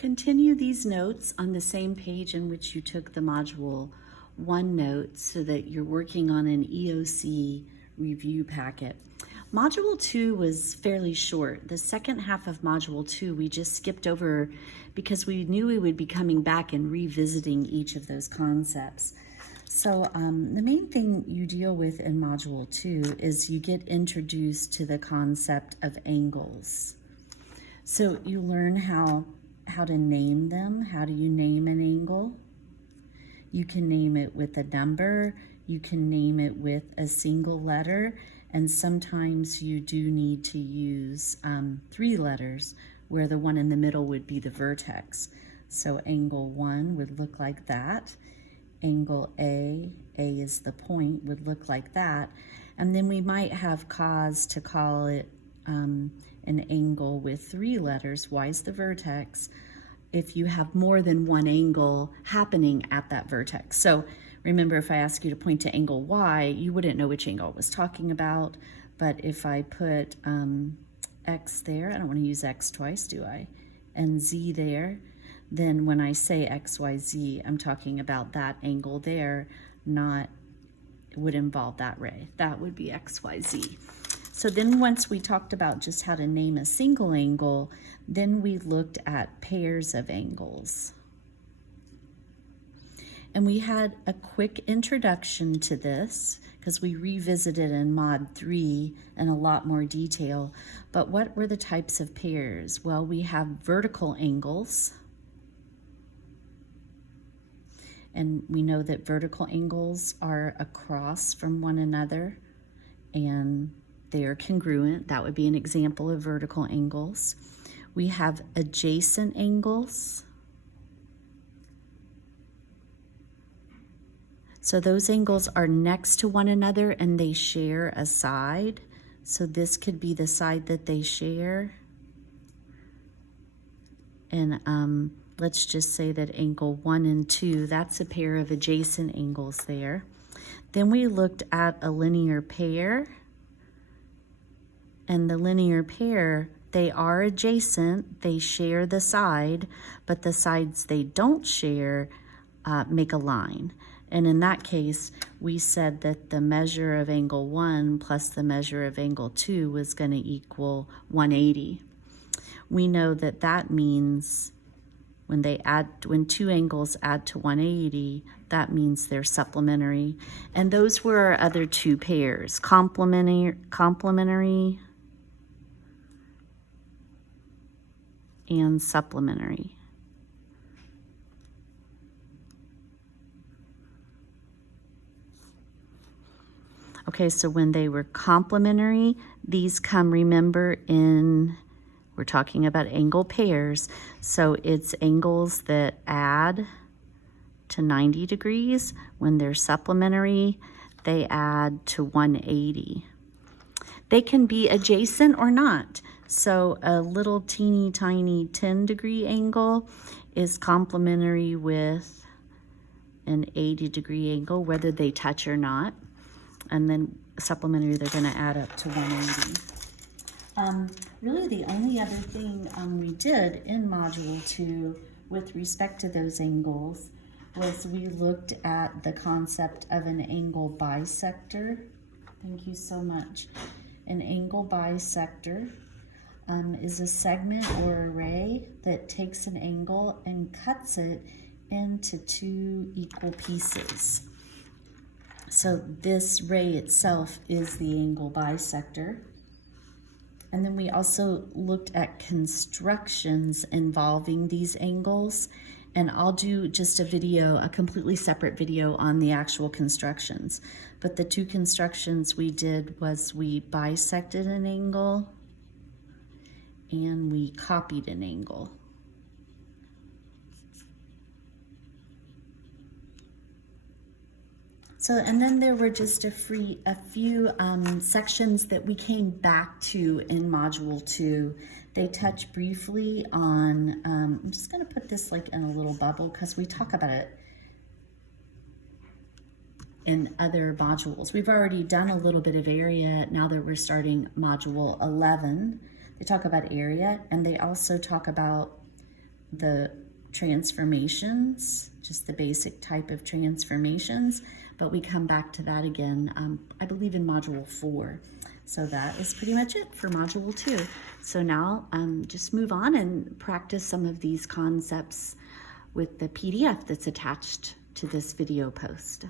Continue these notes on the same page in which you took the Module 1 notes so that you're working on an EOC review packet. Module 2 was fairly short. The second half of Module 2 we just skipped over because we knew we would be coming back and revisiting each of those concepts. So the main thing you deal with in Module 2 is you get introduced to the concept of angles. So you learn how to name them. How do you name an angle? You can name it with a number, you can name it with a single letter, and sometimes you do need to use 3 letters, where the one in the middle would be the vertex. So angle 1 would look like that. Angle A is the point, would look like that. And then we might have cause to call it an angle with 3 letters. Y is the vertex, if you have more than one angle happening at that vertex. So remember, if I ask you to point to angle Y, you wouldn't know which angle I was talking about. But if I put X there, I don't want to use X twice, do I? And Z there, then when I say X, Y, Z, I'm talking about that angle there, not, it would involve that ray. That would be X, Y, Z. So then once we talked about just how to name a single angle, then we looked at pairs of angles. And we had a quick introduction to this because we revisited in Mod 3 in a lot more detail. But what were the types of pairs? Well, we have vertical angles. And we know that vertical angles are across from one another and they're congruent. That would be an example of vertical angles. We have adjacent angles. So those angles are next to one another and they share a side. So this could be the side that they share. And let's just say that angle 1 and 2, that's a pair of adjacent angles there. Then we looked at a linear pair. And the linear pair, they are adjacent, they share the side, but the sides they don't share make a line. And in that case, we said that the measure of angle 1 plus the measure of angle 2 was going to equal 180. We know that that means when 2 angles add to 180, that means they're supplementary. And those were our other 2 pairs, complementary and supplementary. Okay, so when they were complementary, these come, remember, we're talking about angle pairs, so it's angles that add to 90 degrees. When they're supplementary, they add to 180. They can be adjacent or not. So a little teeny tiny 10-degree angle is complementary with an 80-degree angle, whether they touch or not. And then supplementary, they're going to add up to 180. Really the only other thing we did in Module 2 with respect to those angles was we looked at the concept of an angle bisector. Thank you so much. An angle bisector is a segment or array that takes an angle and cuts it into 2 equal pieces. So this ray itself is the angle bisector. And then we also looked at constructions involving these angles. And I'll do just a completely separate video on the actual constructions. But the 2 constructions we did was we bisected an angle and we copied an angle. So, and then there were just a few sections that we came back to in Module 2. They touch briefly on, I'm just going to put this like in a little bubble because we talk about it in other modules. We've already done a little bit of area. Now that we're starting Module 11, they talk about area, and they also talk about the transformations, just the basic type of transformations, but we come back to that again, I believe in Module 4. So that is pretty much it for Module 2. So now just move on and practice some of these concepts with the PDF that's attached to this video post.